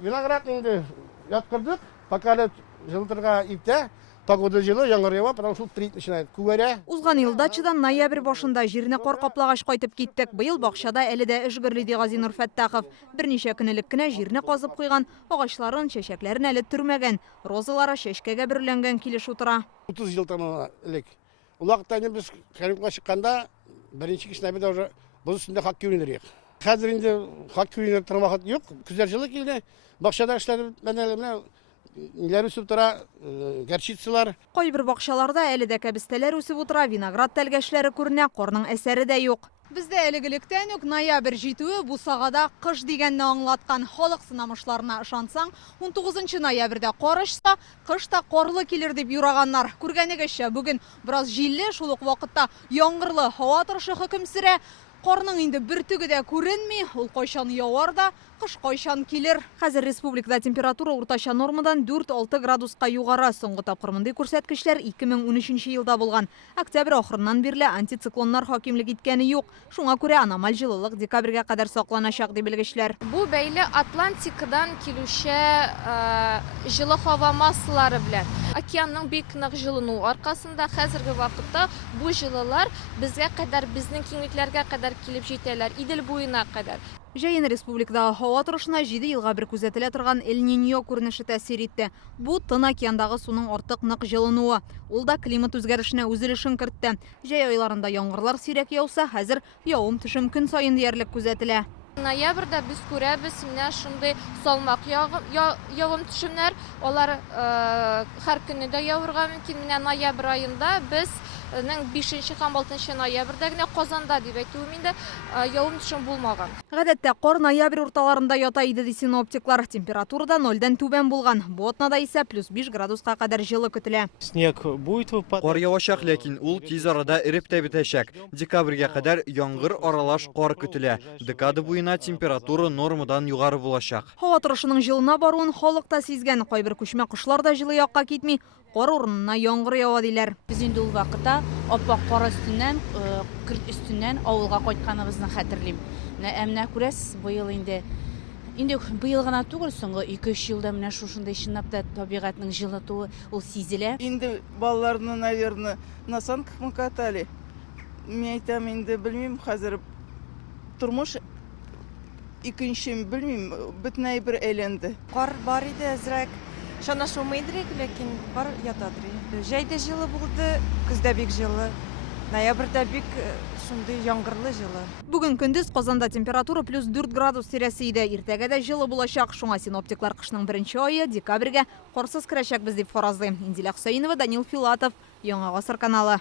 Виноград енді яткырдық, пока жылтырға ипте, погода жылы, яңғыр ева, потому что трит начинает. Кувере. Узган ел дачадан ноябрь башында жеріне қор қаплагаш қайтып киттік. Быйыл бақшада әлі дә эш гөрлиде Гази Нурфәттахов. Берничә көн элек кенә жеріне казып куйган, агачларын, чәчәкләрен әле төрмәгән. Розалары чәчкәгә бөрелгән килеш утыра. 30 жыл тамам элек. Улакта без Каримга чыкканда, беренче кичнәбедә уже боз өстендә хак күйенер. Хәзер инде хак күйенер торган вакыт юк. Күзләр җылы килде. Бакчада эшләр менә ниләр үсеп тора, горчицалар. Кайбер бакчаларда әле дә кәбестәләр үсеп утыра, виноград тәлгәшләре күренә, корның әсәре дә юк. Бездә элегелектән үк ноябрь җитүе бу сагада кыш дигәнне аңлаткан. Халык сынамышларына ышансаң, 19 ноябрьдә кар очса, кышта карлы килер дип юраганнар. Күргәнегезчә, бүген бераз җилле, шул ук вакытта яңгырлы һава торышы хөкем сөрә. Карның инде бөртеге дә күренми, ул кайчан явар да, кыш кайчан килер. Хәзер республикада температура уртача нормадан 4-6 градуска югары. Соңгы тапкыр мондый күрсәткечләр 2013 елда булган. Октябрь ахырыннан бирле антициклоннар хакимлек иткәне юк. Шуңа күрә аномаль җылылык декабрьгә кадәр сакланачак дип белгечләр. Бу бәйле Атлантикадан килүче җылы һава массалары белән. Океанның бик нык җылынуы аркасында хәзерге вакытта бу җылылар безгә кадәр, безнең киңлекләргә кадәр килеп җитәләр, Идел буена кадәр. Җәен республикадагы һава торышына 7 елга бер күзәтелә торган Эль-Ниньо күренеше тәэсир итте. Бу Тын океандагы суның артык нык җылынуы. Ул да климат үзгәрешенә үз өлешен кертте. Җәй айларында яңгырлар сирәк яуса, хәзер явым-төшем көн саен диярлек күзәтелә. Ноябрьдә без күрәбез менә шундый салмак явым-төшемнәр, алар һәр көнне дә явырга мөмкин. Менә ноябрь аенда без 5 һәм 6 ноябрьдә генә Казанда дип әйтүем инде явым-төшем булмаган. Гадәттә кар ноябрь урталарында ята иде ди синоптиклар. Температурада 0-дан түбән булган. Бу атнада исә +5 градуска кадәр җылы көтелә. Снег будет выпадать. Кар явачак, ләкин ул тиз арада эреп тә бетәчәк. Декабрьгә кадәр яңгыр аралаш кар көтелә. Декада буена температура нормадан югары булачак. Һава торышының җылына баруын халык та сизгән. Кайбер күчмә кошлар да җылы якка китми, кар урынына яңгыр ява диләр. Без инде ул вакытта аппак кар өстеннән, кырт өстеннән авылга кайтканыбызны хәтерлим. Менә күрәсез, быел инде быел гына түгел, соңгы 2-3 елда менә шушындай чынлап та табигатьнең җылытуы ул сизелә. Инде балаларны, наверное, на санках мы катали. Мен әйтәм, инде белмим, хәзер тормыш икенче белмим, бөтенләй бер әйләнде. Кар бар иде әзрәк. Шанашылмыйдыр, ләкин кар ятадыр. Җәйдә җылы булды, көздә бик җылы. Ноябрьдә бик шундый яңгырлы җылы. Бүген көндез Казанда температура +4 градус тирәсе иде. Иртәгә дә җылы булачак. Шуңа синоптиклар кышның 1 ае декабрьгә карсыз керәчәкбез дип фаразлый. Инзилә Хөсәенова, Данил Филатов, Яңа Гасыр каналы.